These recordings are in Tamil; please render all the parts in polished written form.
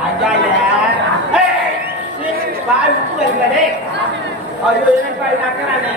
ஐயா பால் உப்பு ஐயோ பால் நக்கறானே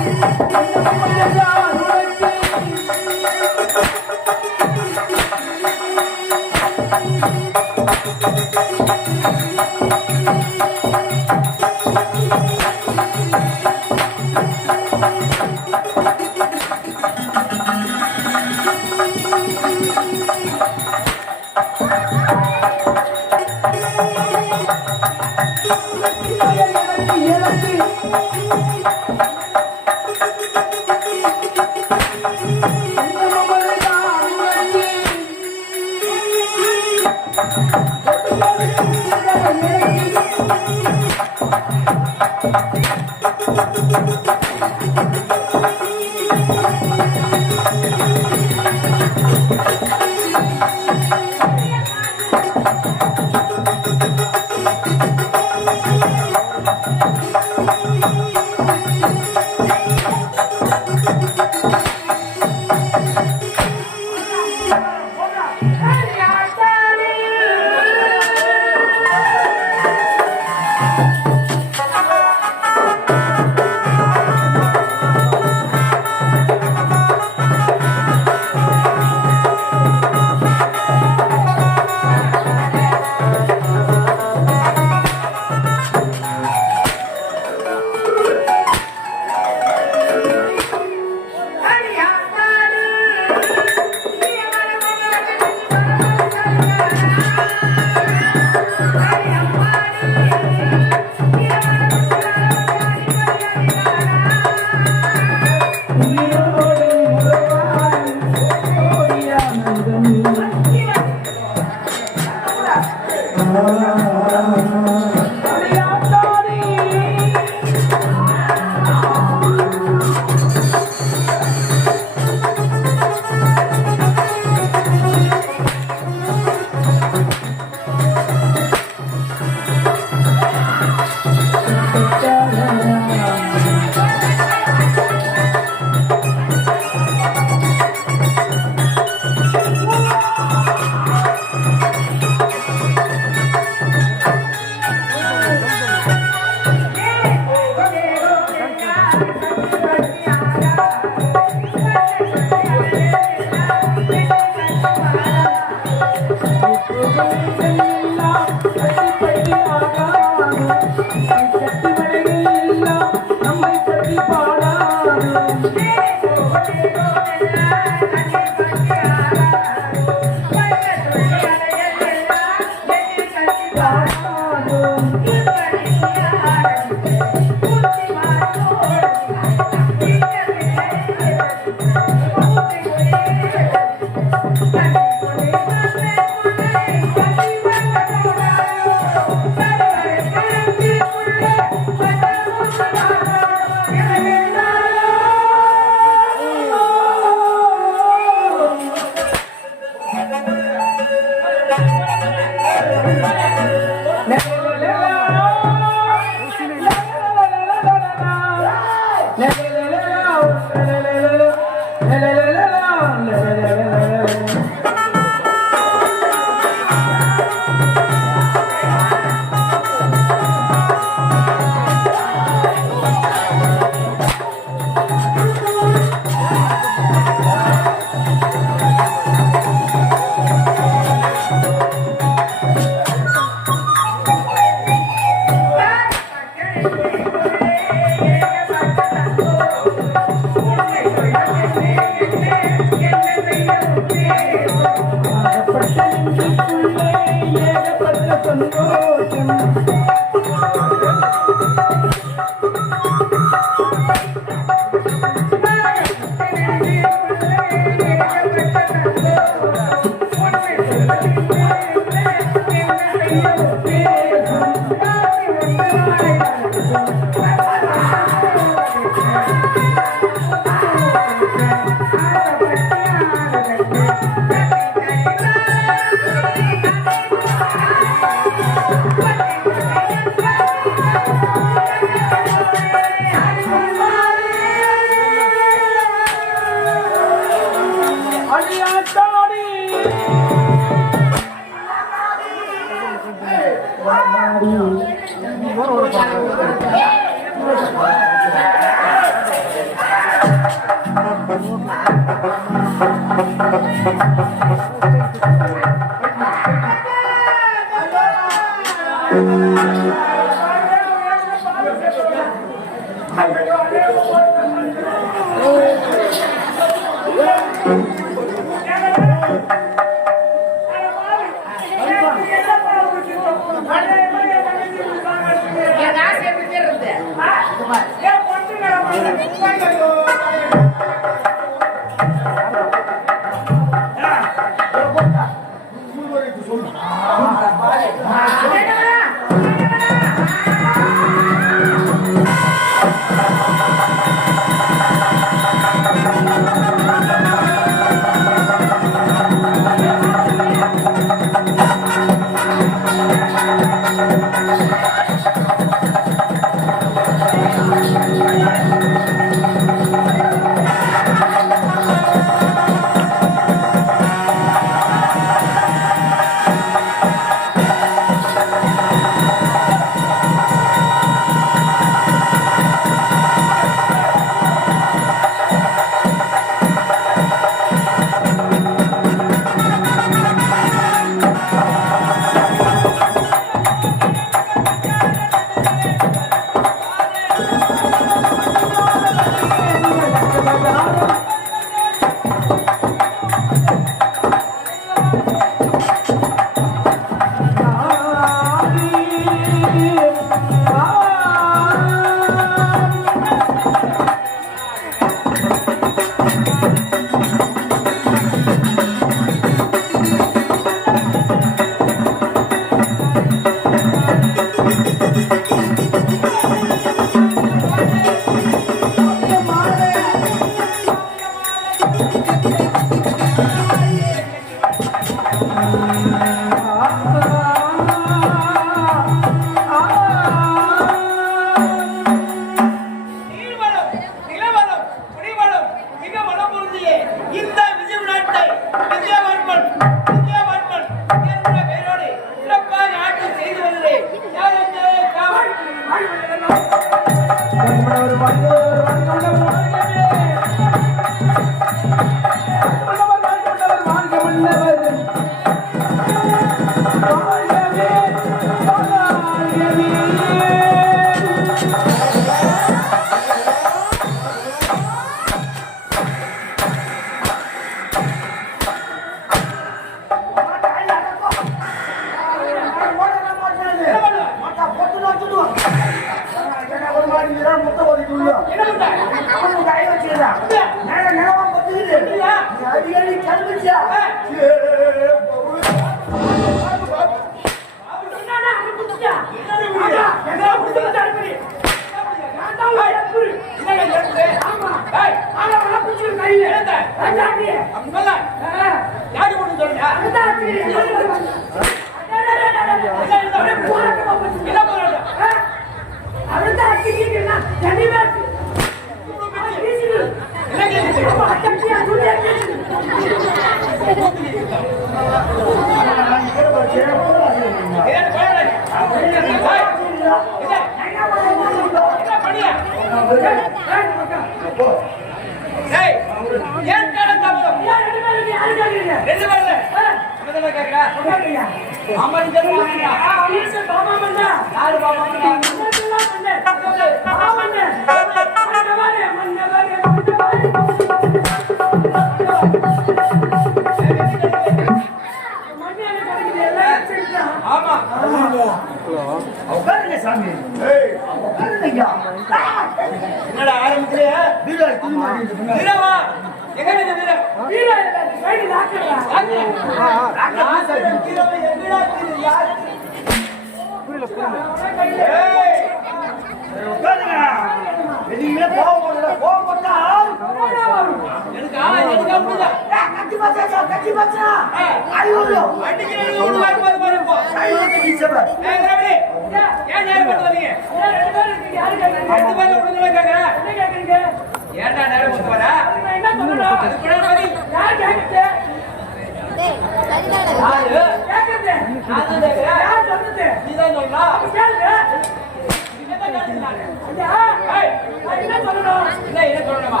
என்ன சொல்லணுமா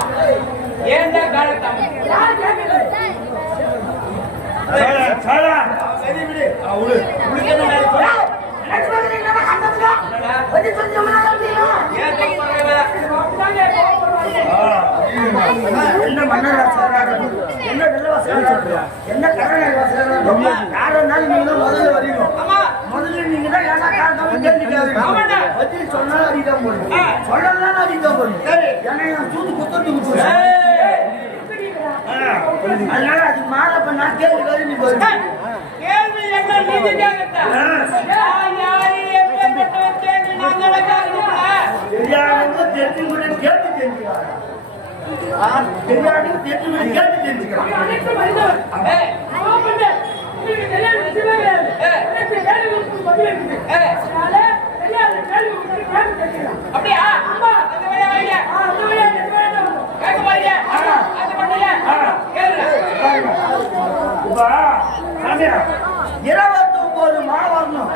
ஏன்டா காலத்தாம என்ன மன்னரா என்ன என்ன யாருன்னாலும் நீங்க முதல்ல வரீங்க. முதல்ல நீங்க தான் ஏன்னா காரணம் கேள்விக்காதீங்க. பதில் சொன்னாலும் அதிகம் போடும், சொல்லலாம் அதிகம் போடும். ஏன்னா நான் சூது குத்துட்டு அதனால அது மாறப்ப நான் கேள்வி நீ கேள்வி என்ன நீங்க தெரியாதவங்க தெரிஞ்சுக்கிட்டு கேட்டு தெரிஞ்சுக்கலாம். தெரியாதவங்க தெரிஞ்சுக்கிட்டு கேட்டு தெரிஞ்சுக்கலாம். அப்படியா? இருபத்தொன்பது மாவட்டம்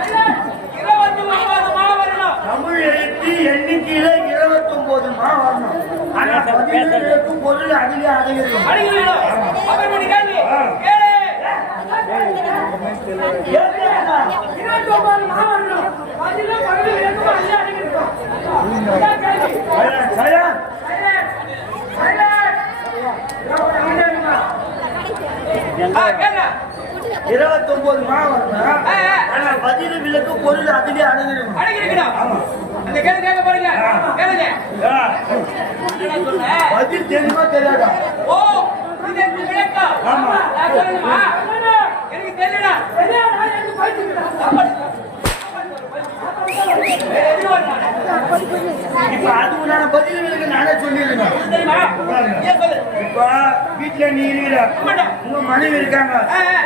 தமிழ் எழுத்து எண்ணிக்கையில 29 மாவட்டம். ஆனா 17 பொருள் அதிக அடைகிறது. இருபத்தொன்பது மாவட்டம். ஆனா பதில் விலக்கு பொருள் அதிலே அடங்கிடும். பதில் தெரியுமா தெரியாதா? எனக்கு தெரியல. இப்ப அதுக்கு நான் பதில் விலக்கு நானே சொல்லிடுறேன். இப்ப வீட்டுல நீ இருக்கிற உங்க மனைவி இருக்காங்க,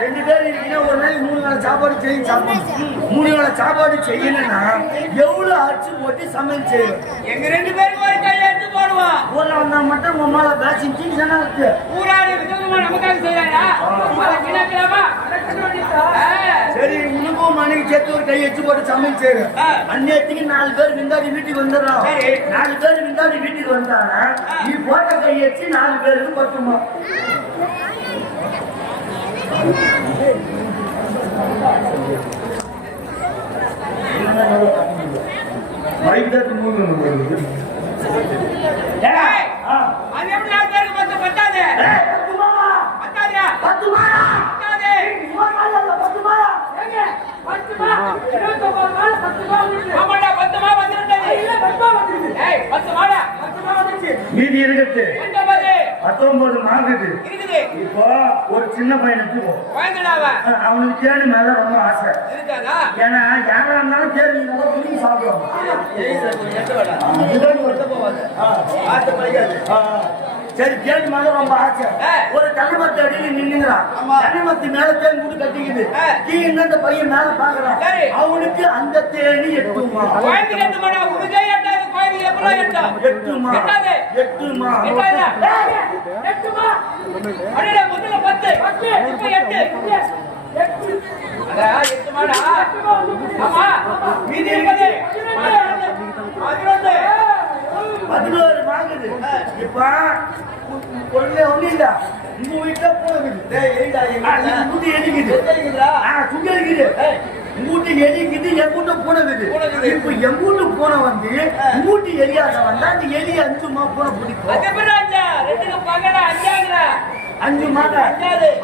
2 பேர் இருக்கீங்கன்னா ஒரு நாளைக்கு 3 வேளை சாப்பாடு செய்ய சாப்பிடணும். 3 வேளை சாப்பாடு செய்யணும்னா எவ்வளவு அரிசி போட்டு சமையல் செய்யும்? எங்க 2 பேருக்கு ஒரு கை எடுத்து போடுவோம். ஊர்ல வந்தா மட்டும் உங்க மேல பேசிங் டென்ஷனா இருக்கு. ஊராடி நமக்காக செய்யறாயா? சரி, உனக்கும் மனைவி சேர்த்து ஒரு கை எச்சு போட்டு சமையல் செய்யும். அந்நேரத்துக்கு 4 பேர் விந்தாடி வீட்டுக்கு வந்துடுறான். 4 பேர் விந்தாடி வீட்டுக்கு வந்தானா நீ போட்ட கை எச்சு 4 பேருக்கு பத்துமா? மைதாக்கு மூணு அது எப்படி 4 பேருக்கு பத்து பத்தாது? மீதி இருக்குது 19 மாங்குது. இப்போ ஒரு சின்ன பையனுக்கு அவனுக்கு தேடி மேல ரொம்ப ஆசை. ஏன்னா யாரா இருந்தாலும் தேடி நல்லா புரிஞ்சு சாப்பிடுவாங்க. சரி, தேடி மேல ரொம்ப ஆசை. ஒரு தனிமத்து அடியில் நின்னுங்கிறான். தனிமத்து மேல தேன் கூட்டு கட்டிக்குது. கீ இந்த பையன் மேல பாக்குறான். அவனுக்கு அந்த தேனி எட்டுமா? பதினோரு வாங்குது. இப்ப ஒண்ணு இல்ல, உங்க வீட்டுல போகுது எரிக்குது, சுங்க இருக்குது. மூட்டி எரிக்குது, எங்கூட்ட பூனைக்குது. இப்ப எங்கூட்டு பூனை வந்து மூட்டி எரியாத வந்தா அந்த எலி 5 பூனை பிடிக்கும். 5 மாங்க 5 மாங்க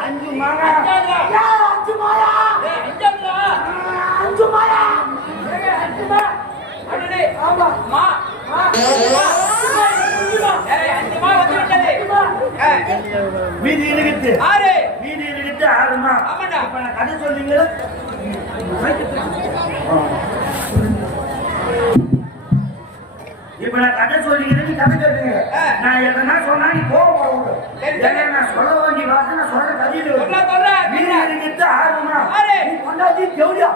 5 மாயா 5 மாயா. வீதி இருக்குது 6 மா. இப்ப நான் கதை சொல்றீங்களா? இப்ப நான் கதை சொல்லிக்கிறேன், நீ கதை கேட்டுங்க. நான் எதனா சொன்னா நீ கோவப்பட. நான் சொல்ல வேண்டிய வார்த்தை நான் சொல்ற கதையில வீதி இருக்குது 6 மா. நீ கொண்டாடி ஜவுளியா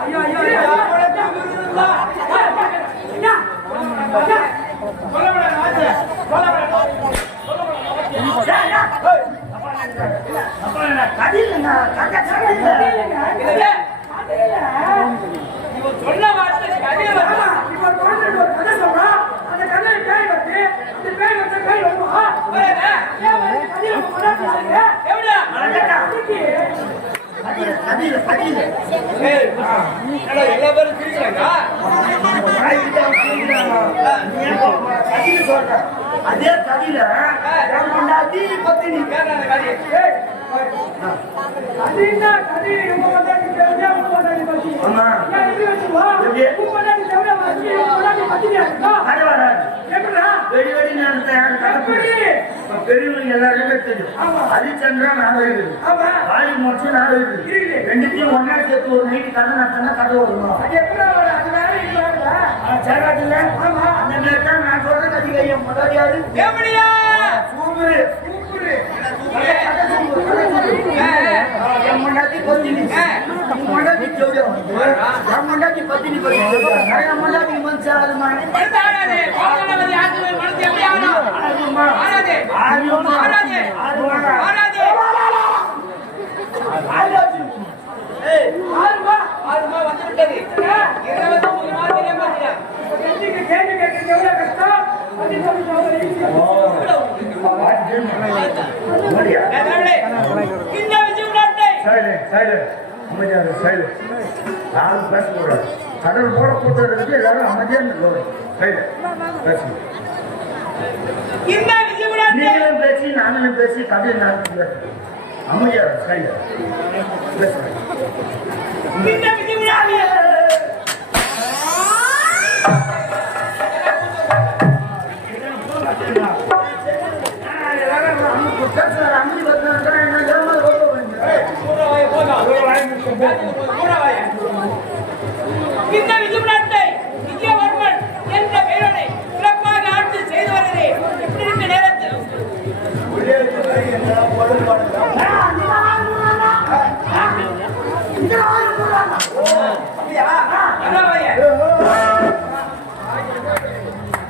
ஐயோ கதில்லைங்க கதை இல்ல. இவன் சொன்ன வார்த்தை கதையை வரலாம். எப்படியா? ஏய், என்னடா எல்லா பேரும் சிரிக்கிறாங்க? அதே கதில பொண்டாட்டி பத்தினி வேற அந்த கதையை. ஆமா வெடி வெடி பெரியவங்க எல்லாருமே தெரியும் ஹரிச்சந்திரா நாடகம் வாலி மோட்சம் நாடகம் ரெண்டுத்தையும் ஒன்னா சேர்த்து ஒரு நைட்டு கதை நடத்தினா கதை வரணும் சேராட்டில் அந்த மாதிரி தான் நான் சொல்றேன் அதிகம் முதலியாரு எப்படியா? சூப்பரு என் முன்னாடி பத்தினி முன்னாடி என் முன்னாடி பத்தினி என் முன்னாடி மனுஷன் அது மாதிரி மனசு ஆடாதே. பாவனவதி ஆடுவது மனசு எப்படி ஆடும்? ஆடாதே. ஆடாதே. ஆடாதே. ஆறுமா வந்து விட்டது. 23 மாதத்திலே பார்த்தியா? ஏதாவது இந்த விஷயம் நாட்டை யாரும் பேசக்கூடாது கடல் போட கூட்டுறதுக்கு எல்லாரும் அமைதியாக இந்த விஷயம் நாட்டை நீங்களும் பேசி நாங்களும் பேசி கதையை நடத்தி அமைதியாக சைடு பேசுறேன் இந்த விஷயம் நாட்டை அமைதி பத்தினா என்ன ஏமாறு சூறாவாய போதும். சூறாவாய. இந்த விஷயம் நாட்டை விஜயவர்மன் என்ற பெயரோடு சிறப்பாக ஆட்சி செய்து வருகிறேன். இப்படி இருக்க நேரத்தில் சூறாவாய.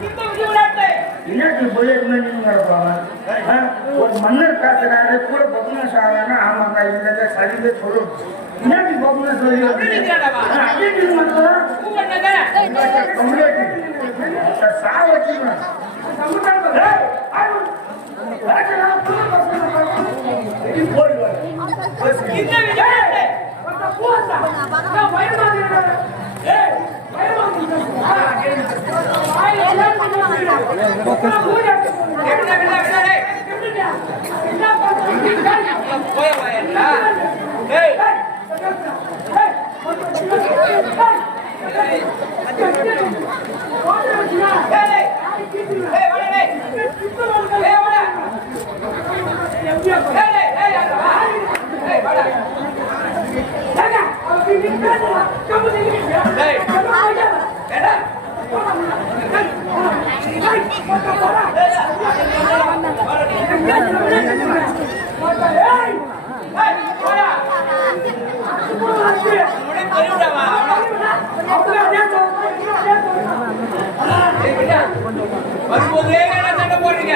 இந்த விஷயம் நாட்டை இன்னைக்கு புள்ளைக்குமே நீங்க நடப்பாங்க ஒரு மன்னர் காசுறாரு கூட பகுனா சாரானா ஆமாங்க இந்த சரிவே சொல்லணும் இன்னைக்கு பகுனா சொல்லி பூவண்ணங்க சாவ வச்சுக்கணும் இந்த விஷயம் நாட்டை வரும்போதே என்ன சண்டை போடுறீங்க?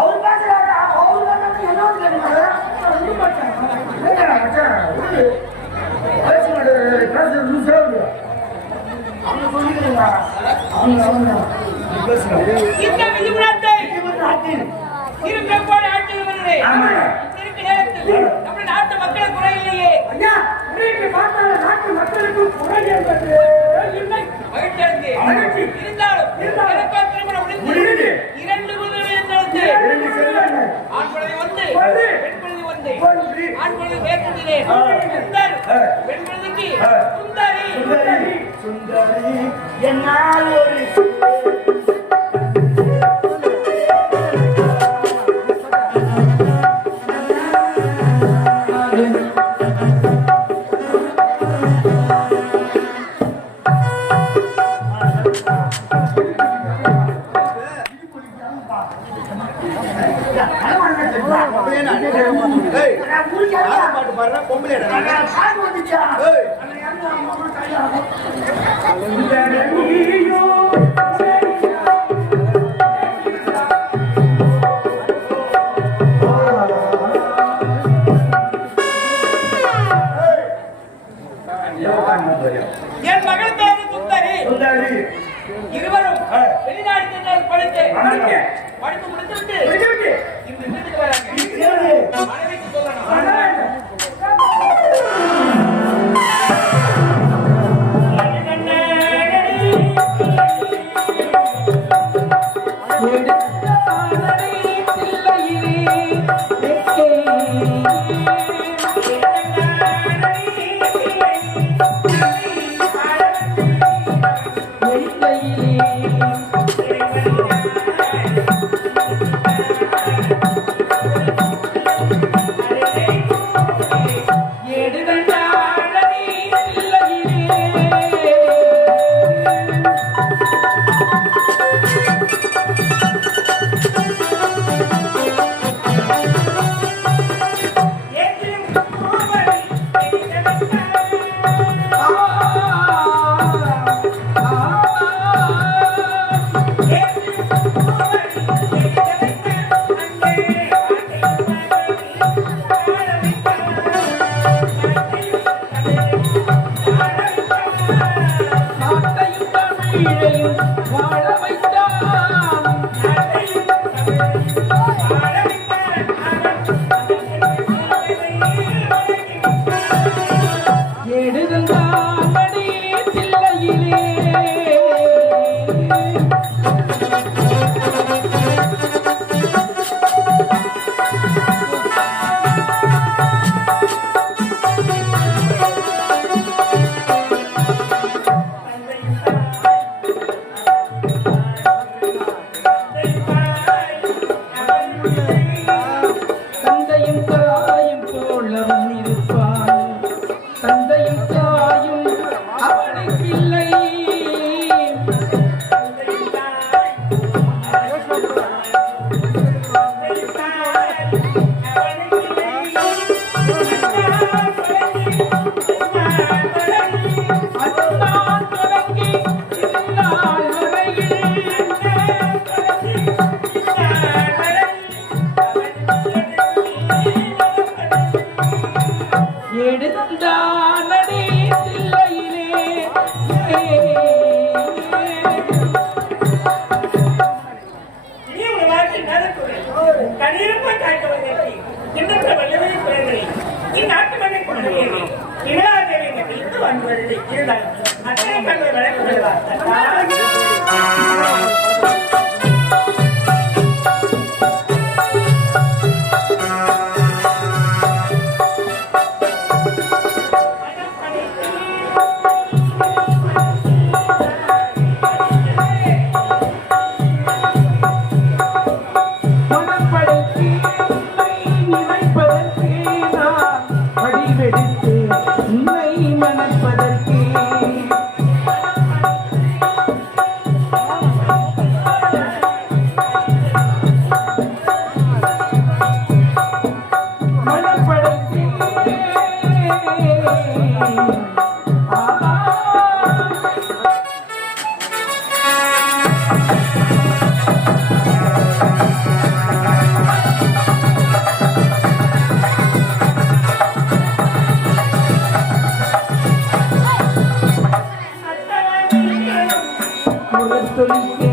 அவர் பேசுறாரு அவர் இந்த விதிமுறைத்தை இருக்கப்போது ஆட்சி வருகிறே. இதற்கு நேரத்தில் நம்ம நாட்டு மக்களுக்கு குறை இல்லையே. ஐயா, இன்னைக்கு பார்த்தால நாட்டு மக்களுக்கு குறை என்பது இல்லை. இருந்தாலும் எனக்கா திருமணம் முடிந்து 2 குழந்தைகள் ஆண் குழந்தை வேர்க்கத்திலே சுந்தர், பெண் குழந்தைக்கு சுந்தரி. சுந்தரி சுந்தரி என்னால் ஒரு பாட்டு பாடுற பொம்பளை என் மகள் பேரு சுந்தரி. சுந்தரி இருவரும் வெளிநாடு சென்று படித்து முடித்துவிட்டு இந்த வீட்டுக்கு வராங்க. மனைவிக்கு சொல்லணும். சொல்லிக்க